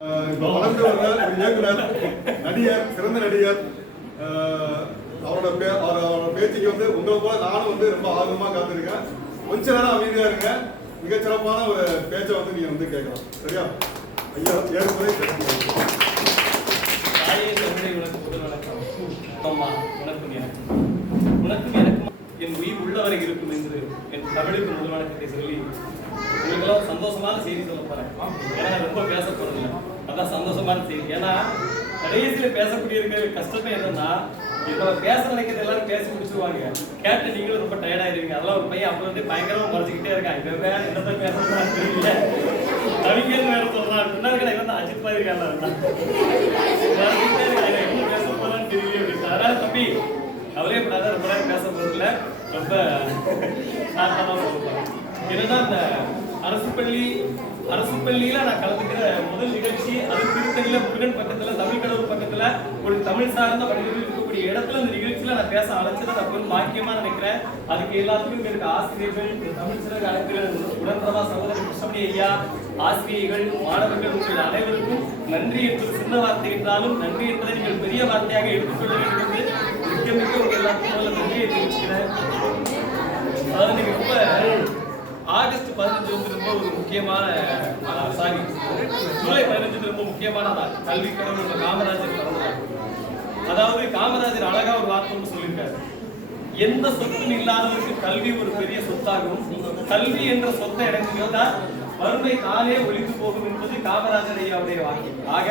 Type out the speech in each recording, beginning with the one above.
இப்போ வளர்ந்து வர்ற ஒரு இயக்குனர், நடிகர், சிறந்த நடிகர், அவரோட பேச்சுக்கு வந்து உங்களை போல நானும் வந்து ரொம்ப ஆர்வமாக காத்திருக்கேன். கொஞ்ச நேரம் அமைதியாக இருங்க. மிகச்சிறப்பான ஒரு பேச்சை வந்து நீங்கள் வந்து கேட்கலாம். சரியா? ஐயா ஏற்கனவே உனக்கும் எனக்கும் என் உயிர் உள்ளவரை இருக்கும் என்று என் தமிழுக்கு முதல் வணக்கத்தை சொல்லி உங்களுக்கெல்லாம் சந்தோஷமான செய்தி சொல்ல போறேன். ஏன்னா ரொம்ப பேச போறதில்லை, அதான் சந்தோஷமான செய்தி. ஏன்னா கடைசியில பேசக்கூடிய இருக்கிற கஷ்டமே என்னன்னா, இப்போ பேச நினைக்கிறது எல்லாரும் பேசி முடிச்சுருவாங்க, கேட்டு நீங்களும் ரொம்ப டயர்டாயிருவீங்க. அதெல்லாம் ஒரு பையன் அப்போ வந்து பயங்கரமா மறைச்சிக்கிட்டே இருக்கான். இப்போ என்னதான் பேசுறதுன்னு தெரியல, கவிஞர் வேற சொல்றான். பின்னாடி வந்து அஜித் மாதிரி இருக்காங்க, என்ன பேச போறான்னு தெரியல அப்படின்னு. அதனால தம்பி அவரே கூடாது, ரொம்ப நேரம் பேச போறதில்ல, ரொம்ப சாந்தமா சொல்லுவாங்க. என்னன்னா இந்த அரசு பள்ளியில நான் கலந்துக்கிற முதல் நிகழ்ச்சி, அது திருத்தணியில முருகன் பக்கத்துல தமிழ் கடவுள் பக்கத்துல ஒரு தமிழ் சார்ந்த வடிவில் இருக்கக்கூடிய இடத்துல இந்த நிகழ்ச்சியில நான் பேச அழைச்சதை நான் கொஞ்சம் பாக்கியமா நினைக்கிறேன். அதுக்கு எல்லாத்துக்கும் இருக்க ஆசிரியர்கள், தமிழ் சிறகு அழைக்கிற உடன்பிரபா சகோதரர் கிருஷ்ணமணி ஐயா, ஆசிரியர்கள், மாணவர்கள் உங்கள் அனைவருக்கும் நன்றி என்பது சின்ன வார்த்தை என்றாலும் நன்றி என்பதை நீங்கள் பெரிய வார்த்தையாக எடுத்துக்கொள்ள வேண்டும் என்று மிக்க உங்க எல்லாத்துக்கும் நன்றியை தெரிவிச்சுக்கிறேன். அதாவது நீங்க ரொம்ப ஆகஸ்ட் 15 வந்து ரொம்ப ஒரு முக்கியமான ஜூலை 15 ரொம்ப முக்கியமான நாள். கல்வி கடவுள் காமராஜர் பிறந்த நாள். அதாவது காமராஜர் அழகா ஒரு வார்த்தை சொல்லியிருக்காரு, எந்த சொத்தும் இல்லாதவருக்கு கல்வி ஒரு பெரிய சொத்தாகும், கல்வி என்ற சொத்தை இறங்குகிறதா வறுமை தானே ஒழித்து போகும் என்பது காமராஜர் ஐயாவுடைய வாக்கு. ஆக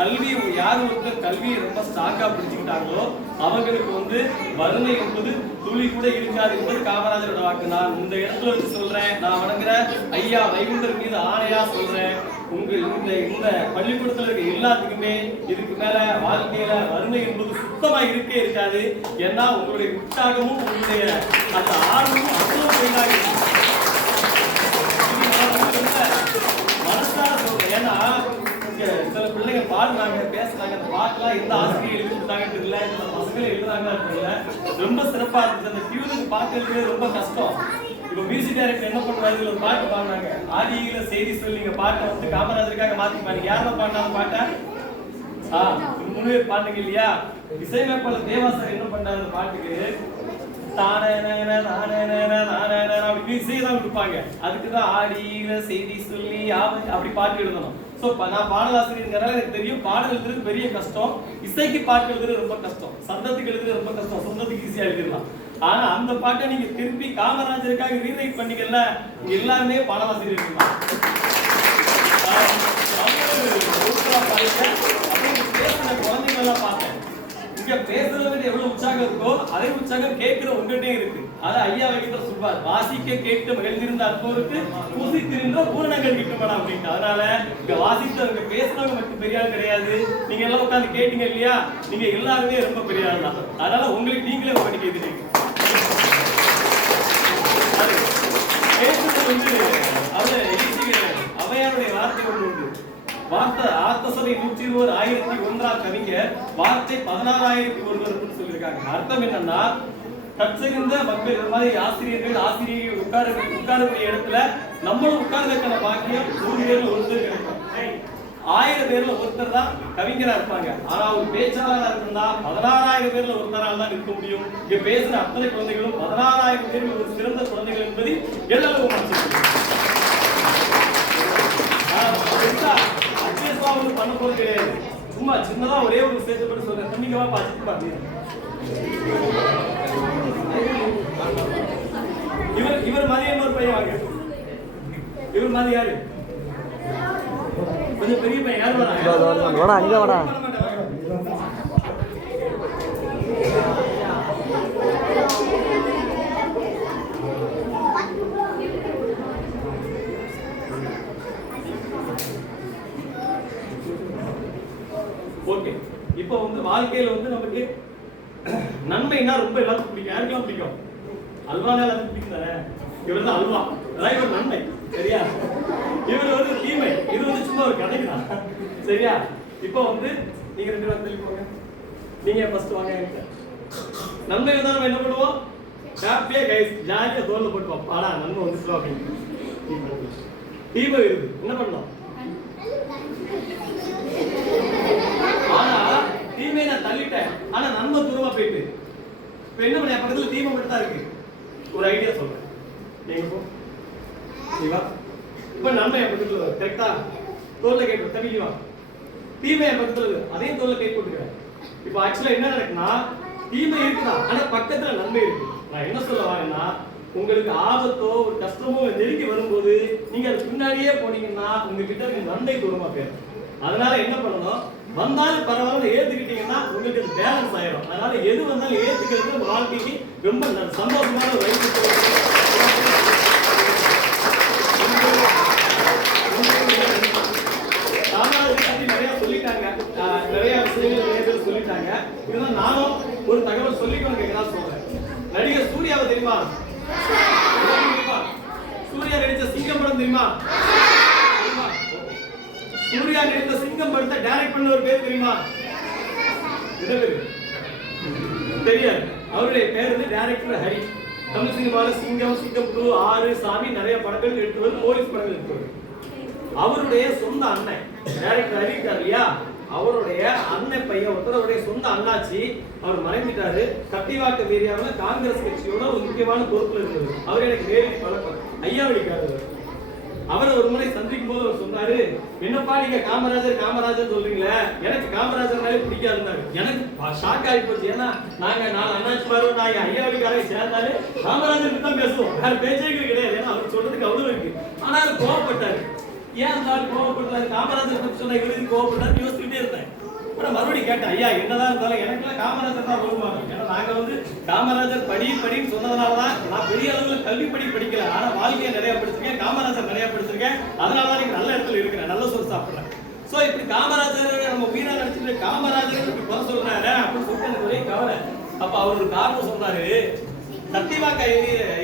கல்வி யார் ஒருத்தர் கல்வியை ரொம்ப ஸ்ட்ராங்கா பிடிச்சுக்கிட்டாங்களோ அவங்களுக்கு வந்து வறுமை என்பது துளி கூட இருக்காது என்பது காமராஜரோட வாக்கு. நான் இந்த இடத்துல வச்சு சொல்றேன், நான் வணங்குற ஐயா வைகுண்டர் மீது ஆணையா சொல்றேன், இந்த பள்ளிக்கூடத்துல இருக்க எல்லாத்துக்குமே இதுக்கு மேல வாழ்க்கையில வறுமை என்பது சுத்தமா இருக்கே இருக்காது. ஏன்னா உங்களுடைய உற்சாகமும் உங்களுடைய அந்த ஆர்வமும் அவ்வளவு பெரிதாக இருக்கு. மனசார சொல்றேன். ஏன்னா சில பிள்ளைங்க பாடுறாங்க, பேசுறாங்க, அந்த பாட்டுலாம் எந்த ஆசிரியர் எழுதி கொடுத்தாங்கன்னு தெரியல, இந்த பசங்களை எழுதுறாங்கன்னு தெரியல, ரொம்ப சிறப்பா இருந்துச்சு. அந்த டியூனுக்கு பாட்டு ரொம்ப கஷ்டம். இப்போ மியூசிக் டைரக்டர் என்ன பண்ணுவாரு, ஒரு பாட்டு பாடுறாங்க, ஆதியில செய்தி சொல்லி பாட்டை வந்து காமராஜருக்காக மாத்தி பாருங்க. யாரும் பாடினாலும் பாட்டை 3 பேர் பாட்டுங்க இல்லையா? இசையமைப்பாளர் தேவாசர் என்ன பண்ணாரு, அந்த பாட்டுக்கு அப்படி இசைதான் கொடுப்பாங்க. அதுக்குதான் ஆடியில செய்தி சொல்லி அப்படி பாட்டு எழுதணும். நான் பாடலாசிரியர்ங்கிறதால எனக்கு தெரியும், பாடல் எழுதுறது பெரிய கஷ்டம், இசைக்கு பாட்டு எழுதுறது ரொம்ப கஷ்டம், சந்தத்துக்கு எழுதுறது ரொம்ப கஷ்டம், சொந்தத்துக்கு ஈஸியா எழுதிடலாம். ஆனா அந்த பாட்டை நீங்க திருப்பி காமராஜருக்காக ரீரைட் பண்ணீங்கல்ல, எல்லாருமே பாடலாசிரியர்கள் தான். பேசுற குழந்தைங்க எல்லாம் பார்த்தேன், இங்க பேசுறதுல எவ்வளவு உற்சாகம் இருக்கோ அதே உற்சாகம் கேட்கிற உங்ககிட்டே இருக்கு. அதை ஐயா வைக்கிற சொல்வார், வாசிக்க கேட்டு மகிழ்ந்திருந்த அற்போருக்கு பூசித்திருந்த பூரணங்கள் கிட்டப்படா அப்படின்ட்டு. அதனால இங்க வாசித்தவங்க பேசுறவங்க மட்டும் பெரிய ஆள் கிடையாது, நீங்க எல்லாம் உட்காந்து கேட்டீங்க இல்லையா, நீங்க எல்லாருமே ரொம்ப பெரிய ஆள் தான். அதனால உங்களுக்கு நீங்களே படிக்க எதிர்க்கு பேசுறது வந்து அவரை ஈஸி கிடையாது. அவையாருடைய வார்த்தை ஒன்று உண்டு, வார்த்தை ஆர்த்தசபை 101 1001 கவிஞர் வார்த்தை 16,001 சொல்லியிருக்காங்க. அர்த்தம் என்னன்னா, கற்றறிந்த மக்கள் இந்த மாதிரி ஆசிரியர்கள் உட்காரக்கூடிய இடத்துல நம்மளும் உட்கார்ந்துக்கிற பாக்கியம் 100 பேர்ல ஒருத்தர் கிடைக்கும். 1000 பேர்ல ஒருத்தர் தான் கவிஞரா இருப்பாங்க. ஆனா ஒரு பேச்சாளராக இருந்தா 16,000 பேர்ல ஒருத்தரால் தான் இருக்க முடியும். இங்க பேசுற அத்தனை குழந்தைகளும் 16,000 பேர் ஒரு சிறந்த குழந்தைகள் என்பது எல்லாரும் பண்ண போறது கிடையாது. சும்மா சின்னதா ஒரே ஒரு விஷயத்தை மட்டும் சொல்றேன், தம்பிங்கவா பாத்துட்டு பாருங்க. இவர் மாதிரி இன்னொரு பையன் வாங்க, இவர் மாதிரி யாரு கொஞ்சம் பெரிய பையன் யாரு வரா? ஓகே, இப்போ வந்து வாழ்க்கையில வந்து நமக்கு நன்மைனா ரொம்ப எல்லாருக்கும் பிடிக்கும். யாருக்கெல்லாம் பிடிக்கும்? அல்வானா எல்லாருக்கும் பிடிக்கும் தானே? இவர் தான் அல்வா, அதான் இவர் நன்மை. சரியா? இவர் வந்து தீமை. இது வந்து சும்மா ஒரு கதைக்கு தான். சரியா? இப்போ வந்து நீங்க 2 பேரும் தள்ளி போங்க, நீங்க ஃபர்ஸ்ட் வாங்க. நன்மை தான் நம்ம என்ன பண்ணுவோம், ஹாப்பியா கைஸ் ஜாலியா தோல்ல போட்டுவோம், பாடா நன்மை வந்துட்டோம் அப்படின்னு. தீமை இருக்கு என்ன பண்ணலாம்? நன்மை தூரமா போயிட்டு இப்ப என்ன பண்ண பக்கத்துல தீபம் மட்டும் தான் இருக்கு. ஒரு ஐடியா சொல்றேன், நீங்க போ வா. இப்ப நன்மை பக்கத்துல கரெக்டா தோல்ல கை போட்டு தம்பி வா. தீமை பக்கத்துல அதையும் தோல்ல கை போட்டுக்கிறேன். இப்ப ஆக்சுவலா என்ன நடக்குன்னா தீமை இருக்குதா, ஆனா பக்கத்துல நன்மை இருக்கு. நான் என்ன சொல்ல வரேன்னா உங்களுக்கு ஆபத்தோ ஒரு கஷ்டமோ நெருங்கி வரும்போது நீங்க அது பின்னாடியே போனீங்கன்னா உங்ககிட்ட இருக்க நன்மை தூரமா போயிடும். அதனால என்ன பண்ணணும், வந்தாலும் பரவாயில்ல ஏத்துக்கிட்டீங்கன்னா உங்களுக்கு அது பேலன்ஸ் ஆயிடும். அதனால எது வந்தாலும் ஏத்துக்கிறது உங்க வாழ்க்கைக்கு ரொம்ப சந்தோஷமான ஒரு வயசு. நிறைய சொல்லிட்டாங்க, நிறைய விஷயங்கள் நிறைய பேர் சொல்லிட்டாங்க. இதுதான் நானும் ஒரு தகவல் சொல்லிக்கணும் கேட்கலாம் சொல்றேன். நடிகர் சூர்யாவை தெரியுமா? சூர்யா நடிச்ச சிங்கம் படம் தெரியுமா? சூர்யா நடித்த சிங்கம் படத்தை டைரக்ட் பண்ண ஒரு பேர் தெரியுமா? தெரியாது. அவருடைய பேர் வந்து டைரக்டர் ஹரி. தமிழ் சினிமாவில் சிங்கம், சிங்கம் 2, 6, சாமி நிறைய படங்கள் எடுத்தவர், போலீஸ் படங்கள் எடுத்தவர். அவருடைய சொந்த அண்ணன் டைரக்டர் ஹரி இருக்கார் இல்லையா, அவருடைய அண்ணன் பையன் ஒருத்தருடைய சொந்த அண்ணாச்சி அவர் மறைந்துட்டாரு. கத்திவாக்கம் ஏரியாவில் காங்கிரஸ் கட்சியோட ஒரு முக்கியமான பொறுப்புல இருந்தது. அவர் எனக்கு நேரில் பழக்கம், ஐயாவளிக்காரர். அவரை ஒரு முறை சந்திக்கும் போது அவர் சொன்னாரு, என்னப்பா நீங்க காமராஜர் காமராஜர் சொல்றீங்களே, எனக்கு காமராஜர்னாலே பிடிக்காதுன்னாரு. எனக்கு ஷாக் ஆகி போச்சு. ஏன்னா நாங்க 4 அண்ணாச்சி மாரும் நான் ஐயாவளிக்காரரை சேர்ந்தாரு காமராஜருக்கு தான் பேசுவோம், வேற பேச்சே கிடையாது. ஏன்னா அவர் சொல்றதுக்கு அவ்வளவு இருக்கு. ஆனா அவர் கோவப்பட்டாரு. ஏன் அந்த கோவப்பட்டாரு, காமராஜர் பத்தி சொன்ன இவருக்கு கோவப்பட்டாரு யோசிச்சுட்டே இருந்தேன். மறுபடியும் கேட்டேன், ஐயா என்னதான் இருந்தாலும் எனக்குலாம் காமராஜர் தான் வருவாங்க. ஏன்னா நாங்க வந்து காமராஜர் படின்னு சொன்னதுனாலதான் நான் பெரிய அளவுல கல்வி படிக்கல, ஆனா வாழ்க்கையை நிறைய படிச்சிருக்கேன், காமராஜர் நிறைய படிச்சிருக்கேன். அதனாலதான் நீங்க நல்ல இடத்துல இருக்கிறேன், நல்ல சொல் சாப்பிடுறேன். சோ இப்படி காமராஜர் நம்ம உயிரா நினைச்சிட்டு காமராஜர் இப்படி குறை சொல்றாரு அப்படின்னு சொல்லிட்டு எனக்கு ஒரே கவலை. அப்ப அவர் ஒரு காரணம் சொன்னாரு, கத்திவாக்கம்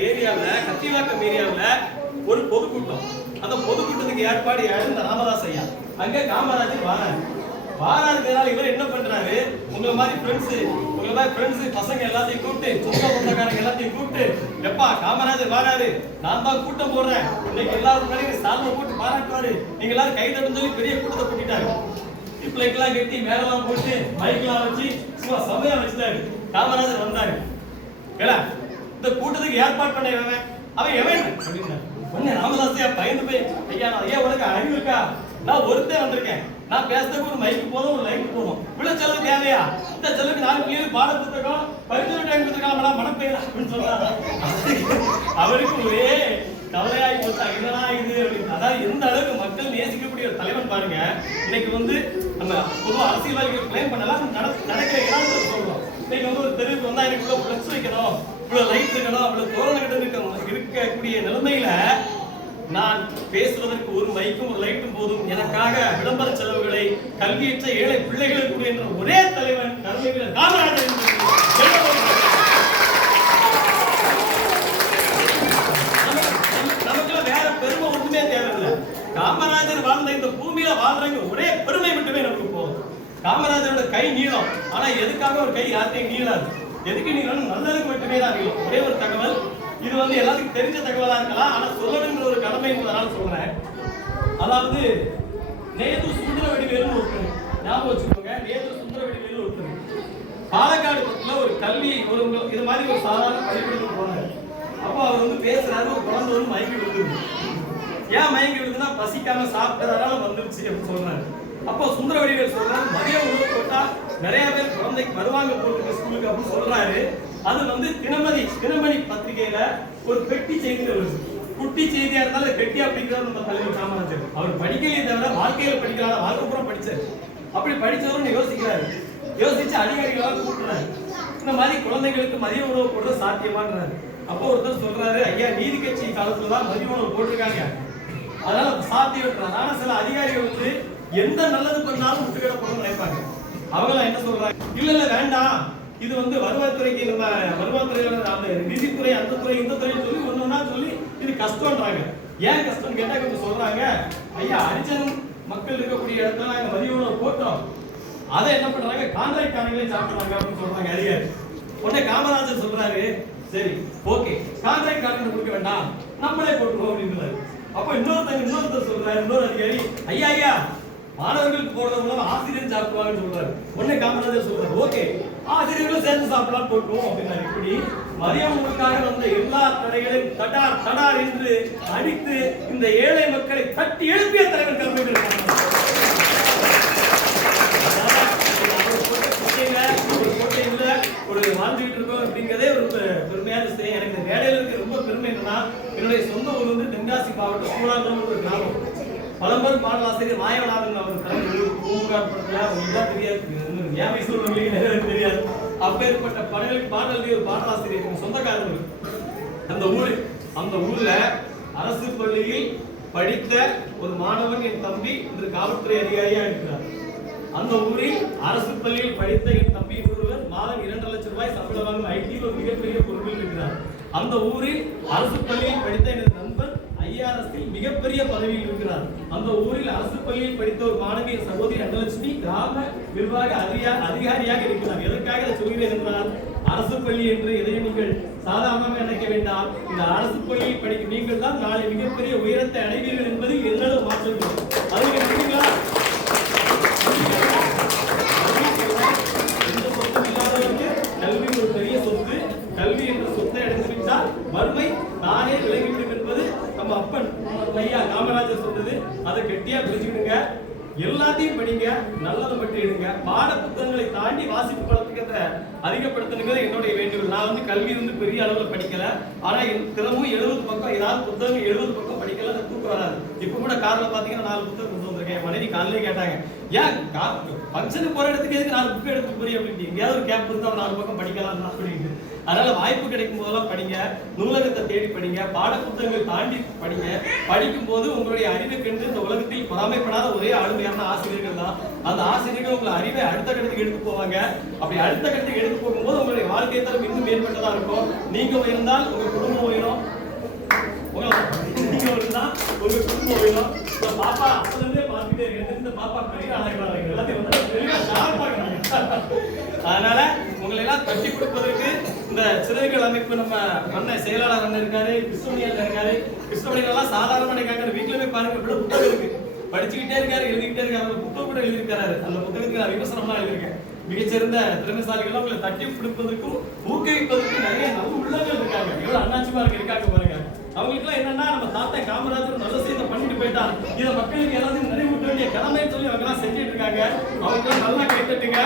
ஏரியாவுல ஒரு பொதுக்கூட்டம், அந்த பொதுக்கூட்டத்துக்கு ஏற்பாடு யாரு, இந்த ராமதாஸ் ஐயா. அங்க காமராஜர் வாராதுனால இவர் என்ன பண்றாரு, உங்களை மாதிரி ஃப்ரெண்ட்ஸ் பசங்க எல்லாத்தையும் கூப்பிட்டு, சொந்த சொந்தக்காரங்க எல்லாத்தையும் கூப்பிட்டு, எப்பா காமராஜர் வராரு, நான் தான் கூட்டம் போடுறேன், இன்னைக்கு எல்லாரும் முன்னாடி சால்வை போட்டு பாராட்டுவாரு, நீங்க எல்லாரும் கை தட்டும் சொல்லி பெரிய கூட்டத்தை கூட்டிட்டாரு. பிள்ளைக்கு எல்லாம் கட்டி மேலெல்லாம் போட்டு மைக்கெல்லாம் வச்சு சும்மா சமையா வச்சுட்டாரு. காமராஜர் வந்தாரு. இந்த கூட்டத்துக்கு ஏற்பாடு பண்ண அவன் எவன் அப்படின்னா உடனே ராமதாஸையா பயந்து போய், ஐயா ஐயா உனக்கு அறிவு இருக்கா, நான் ஒருத்தே வந்திருக்கேன், நான் பேசுறதுக்கு ஒரு மைக்கு போதும், ஒரு லைட் போதும், இவ்வளவு செலவு தேவையா, இந்த செலவுக்கு 4 பிள்ளைகள் பாட புத்தகம் பரிசோதனை டைம் கொடுத்துருக்காங்க மனப்பெயர் அப்படின்னு சொல்றாங்க. அவருக்கு ஒரே கவலையாகி போச்சாங்க, என்னடா இது அப்படின்னு. அதாவது எந்த அளவுக்கு மக்கள் நேசிக்கக்கூடிய ஒரு தலைவன் பாருங்க. இன்னைக்கு வந்து நம்ம பொதுவாக அரசியல்வாதிகள் கிளைம் பண்ணலாம், நடக்கிற இடம் சொல்றோம். இன்னைக்கு வந்து ஒரு தெருவுக்கு வந்தா எனக்கு இவ்வளவு ஃபிளக்ஸ் வைக்கணும், இவ்வளவு லைட் இருக்கணும், இவ்வளவு தோரணம் இருக்கக்கூடிய நிலைமையில நான் பேசுவதற்கு ஒரு மைக்கும் ஒரு லைட்டும் போதும், எனக்காக விளம்பர செலவுகளை கல்வியற்ற ஏழை பிள்ளைகளுக்கு என்ற ஒரே தலைவன் கல்விகள் காமராஜர். நமக்குலாம் வேற பெருமை ஒண்ணுமே தேவையில்லை. காமராஜர் வாழ்ந்த இந்த பூமியில வாழ்றவங்க ஒரே பெருமை மட்டுமே நமக்கு போதும். காமராஜரோட கை நீளம், ஆனா எதுக்காக ஒரு கை யார்த்தையும் நீளாது. எதுக்கு நீளம், நல்லதுக்கு மட்டுமே தான் நீளம். ஒரே ஒரு தகவல், இது வந்து எல்லாத்துக்கும் தெரிஞ்ச தகவலா இருக்கலாம், ஆனா சொல்லணுங்கிற ஒரு கடமை என்பதனால சொல்றேன். அதாவது நேரு சுந்தரவடிவேலு ஒருத்தர், ஞாபகம் வச்சுக்கோங்க, நேரு சுந்தரவடிவேலு ஒருத்தர் பாலக்காடு பக்கத்துல ஒரு கல்வி ஒரு இது மாதிரி ஒரு சாதாரண பள்ளிக்கூடத்துக்கு போனாரு. அப்போ அவர் வந்து பேசுறாரு, ஒரு குழந்தை வந்து மயங்கி விழுந்துருது. ஏன் மயங்கி விழுதுன்னா பசிக்காம சாப்பிட்டதால வந்துருச்சு அப்படின்னு சொல்றாரு. அப்போ சுந்தரவடிவேலு சொல்றாரு, மதிய உணவு போட்டா நிறைய பேர் குழந்தைக்கு வருவாங்க போட்டு ஸ்கூலுக்கு அப்படின்னு சொல்றாரு. அது வந்து தினமணி பத்திரிகையில ஒரு பெட்டி செய்தி வருது. குட்டி செய்தியா இருந்தாலும் பெட்டி அப்படிங்கிறார் நம்ம தலைவர் காமராஜர். அவர் படிக்கலையே தவிர வாழ்க்கையில படிக்கிறாங்க, வாழ்க்கைப்புறம் படிச்சாரு. அப்படி படிச்சவரும் யோசிச்சு அதிகாரிகளாக கூட்டுறாரு, இந்த மாதிரி குழந்தைகளுக்கு மதிய உணவு போடுறது சாத்தியமான்றாரு. அப்போ ஒருத்தர் சொல்றாரு, ஐயா நீதி கட்சி காலத்துலதான் மதிய உணவு போட்டிருக்காங்க, அதனால சாத்தியம். ஆனா சில அதிகாரிகள் வந்து எந்த நல்லது பண்ணாலும் முட்டுக்கடை போடணும்னு நினைப்பாங்க. அவங்களாம் என்ன சொல்றாங்க, இல்ல வேண்டாம், இது வந்து வருவாய்த்துறைக்கு, நம்ம வருவாய்த்துறையோட அந்த நிதித்துறை, அந்த துறை, இந்த துறை சொல்லி ஒன்னொன்னா சொல்லி இது கஷ்டம்ன்றாங்க. ஏன் கஷ்டம் கேட்டா கொஞ்சம் சொல்றாங்க, ஐயா ஹரிஜன் மக்கள் இருக்கக்கூடிய இடத்துல நாங்க மதிய உணவு போட்டோம், அதை என்ன பண்றாங்க கான்ட்ராக்ட் காரங்களே சாப்பிடுறாங்க அப்படின்னு சொல்றாங்க அதிகாரி. உடனே காமராஜர் சொல்றாரு, சரி ஓகே கான்ட்ராக்ட் காரங்க கொடுக்க வேண்டாம், நம்மளே போட்டுருவோம் அப்படின்றாரு. அப்ப இன்னொருத்தர் சொல்றாரு, இன்னொரு அதிகாரி, ஐயா மாணவர்களுக்கு போடுறது மூலம் ஆசிரியர் சாப்பிடுவாங்கன்னு சொல்றாரு. உடனே காமராஜர் சொல்றாரு, ஓகே ஆசிரியர்களும் சேர்ந்து சாப்பிடலாம் போட்டுருவோம் அப்படின்னா இப்படி மதியம் உங்களுக்காக வந்த எல்லா தடைகளையும் தடார் தடார் என்று அடித்து இந்த ஏழை மக்களை தட்டி எழுப்பிய தலைவர் கல்வி ஒரு வாழ்ந்துகிட்டு இருக்கோம் அப்படிங்கிறதே ஒரு பெருமையான விஷயம். எனக்கு இந்த வேலையில இருக்க ரொம்ப பெருமை என்னன்னா, என்னுடைய சொந்த ஊர் வந்து தென்காசி மாவட்டம் சூழாங்குளம் ஒரு கிராமம். பழம்பெரும் பாடலாசிரியர் மாயவநாதன் அவர் பூம்புகார் படத்துல அவங்களுக்கு தெரியாது, ஏன் வயசு நிறைய தெரியாது. அப்பேற்பட்ட படங்களுக்கு பாடல் ஒரு பாடலாசிரியர் சொந்தக்காரர்கள். அந்த ஊர்ல அரசு பள்ளியில் படித்த ஒரு மாணவன் என் தம்பி இன்று காவல்துறை அதிகாரியா இருக்கிறார். அந்த ஊரில் அரசு பள்ளியில் படித்த என் தம்பி ஒருவர் மாதம் 2 லட்சம் ரூபாய் சம்பளம் வாங்கும் ஐடியில் ஒரு மிகப்பெரிய பொறுப்பில் இருக்கிறார். அந்த ஊரில் அரசு பள்ளியில் படித்த எனது நண்பர் ஐஆர்எஸ்ஸில் மிகப்பெரிய பதவியில் இருக்கிறார். அந்த ஊரில் அரசு பள்ளியில் படித்த ஒரு மாணவி சகோதரி அண்டலட்சுமி கிராம நிர்வாக அதிகாரியாக இருக்கிறார். எதற்காக இதை சொல்கிறேன் என்றால், அரசு பள்ளி என்று எதையும் நீங்கள் சாதாரணமாக நினைக்க வேண்டாம். இந்த அரசு பள்ளியில் படிக்கும் நீங்கள் தான் நாளை மிகப்பெரிய உயரத்தை அடைவீர்கள் என்பது எல்லோரும் மாற்றம். அது நினைக்கிறீங்களா? கல்வி ஒரு பெரிய சொத்து. கல்வி என்ற சொத்தை அடைந்துவிட்டால் வறுமை நானே விலகிவிடும் என்பது நம்ம அப்பன் ஐயா காமராஜர் சொன்னது. அதை கெட்டியா பிடிச்சுக்கிடுங்க. எல்லாத்தையும் படிங்க, நல்லதை மட்டும் எடுங்க. பாட புத்தகங்களை தாண்டி வாசிப்பு பழக்கத்தை அதிகப்படுத்தணுங்கிறது என்னுடைய வேண்டுகோள். நான் வந்து கல்வி வந்து பெரிய அளவில் படிக்கல, ஆனா தினமும் 70 பக்கம் ஏதாவது புத்தகம் 70 பக்கம் படிக்கல, அது தூக்கம் வராது. இப்ப கூட கார்ல பாத்தீங்கன்னா 4 புத்தகம் கொண்டு வந்திருக்கேன். மனைவி காலையிலே கேட்டாங்க, ஏன் ஃபங்க்ஷனுக்கு போற இடத்துக்கு எதுக்கு 4 புக் எடுத்து போறீங்க அப்படின்ட்டு. எங்கேயாவது ஒரு கேப் இருந்தா 4 பக்கம் படிக்கலாம் அப்படின்ட்டு. அதனால வாய்ப்பு கிடைக்கும் போதெல்லாம் படிங்க, நூலகத்தை தேடி படிங்க, பாட புத்தகங்கள் தாண்டி படிங்க. படிக்கும் போது உங்களுடைய அறிவை கண்டு இந்த உலகத்தில் பொறாமைப்படாத ஒரே ஆளுமையான ஆசிரியர்கள் தான். அந்த ஆசிரியர்கள் உங்களை அறிவை அடுத்த கட்டத்துக்கு எடுத்து போவாங்க. அப்படி அடுத்த கட்டத்துக்கு எடுத்து போகும்போது உங்களுடைய வாழ்க்கை தரம் இன்னும் மேம்பட்டதா இருக்கும். நீங்க உயர்ந்தால் உங்க குடும்பம் உயரும், நீங்க உயர்ந்தால் உங்க குடும்பம் உயரும். பாப்பா அப்பதிலிருந்தே பார்த்துட்டே இருக்கு, இந்த பாப்பா பெரிய ஆளாக எல்லாத்தையும் அதனால உங்களை எல்லாம் தட்டி கொடுப்பதற்கு இந்த சிறைகள் அமைப்பு நம்ம அண்ணன் செயலாளர் அண்ணன் இருக்காரு, கிருஷ்ணமணி அண்ணன் இருக்காரு. கிருஷ்ணமணி எல்லாம் சாதாரண இருக்காங்க. வீட்டுல போய் பாருங்க, இவ்வளவு புத்தகம் இருக்கு, படிச்சுக்கிட்டே இருக்காரு, எழுதிக்கிட்டே இருக்காரு. அந்த புத்தகம் கூட எழுதியிருக்காரு. அந்த புத்தகத்துக்கு நான் விமர்சனம்லாம் எழுதியிருக்கேன். மிகச்சிறந்த திறமைசாலிகள் உங்களை தட்டி கொடுப்பதற்கும் ஊக்குவிப்பதற்கும் நிறைய நல்ல உள்ளங்கள் இருக்காங்க. எவ்வளவு அண்ணாச்சிமார்கள் இருக்காங்க பாருங்க. அவங்களுக்கு எல்லாம் என்னன்னா, நம்ம தாத்தா காமராஜர் நல்ல செய்த பண்ணிட்டு போயிட்டான், இதை மக்களுக்கு எல்லாத்தையும் நினைவூட்ட வேண்டிய கடமைன்னு சொல்லி அவங்க எல்லாம் செஞ்சுட்டு இருக்காங்க. அவங்க எல்லாம் நல்லா கேட்டுட்டுங்க.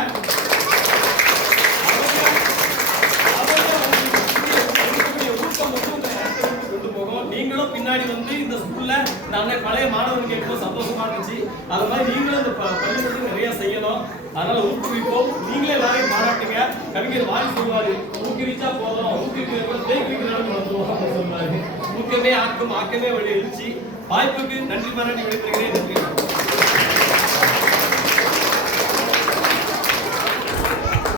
நீங்களும் பின்னாடி வந்து இந்த ஸ்கூல்ல நான் பழைய மாணவர்கள் கேட்கும் சந்தோஷமா இருந்துச்சு. அது மாதிரி நீங்களும் இந்த பள்ளிக்கூடத்துக்கு நிறைய செய்யணும். அதனால ஊக்குவிப்போம். நீங்களே எல்லாரையும் பாராட்டுங்க. கவிஞர் வாரி சொல்வாரு, ஊக்குவிச்சா போதும், ஊக்குவிக்கிறாங்க சொல்லுவாரு. ஊக்கமே ஆக்கம், ஆக்கமே வழி எழுச்சி. வாய்ப்புக்கு நன்றி பாராட்டி விடைபெறுகிறேன். நன்றி.